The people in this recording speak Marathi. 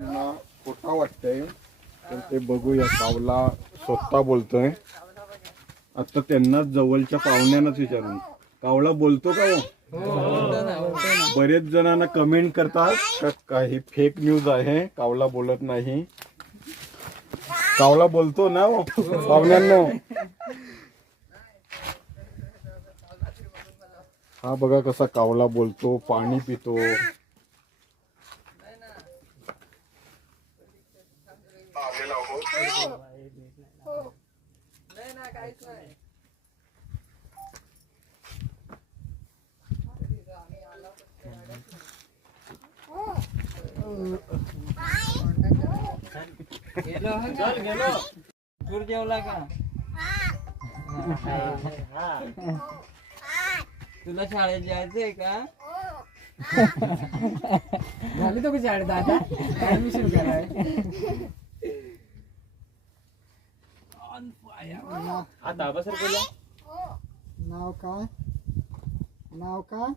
खोटा वाटतंय तर ते बघूया. कावला स्वतः बोलतोय. आता त्यांना जवळच्या पाहुण्यांनाच विचारून, कावला बोलतो का हो? बरेच जणांना कमेंट करतात का काही फेक न्यूज आहे, कावला बोलत नाही. कावला बोलतो ना हो पाहुण्यांना. हा बघा कसा कावला बोलतो, पाणी पितो. गेलो तूर जेवला का? तुला शाळेत जायचंय का? झाली तो शाळेत आता ऍडमिशन कराय. आता बसर केलं. नाव काय? नाव काय?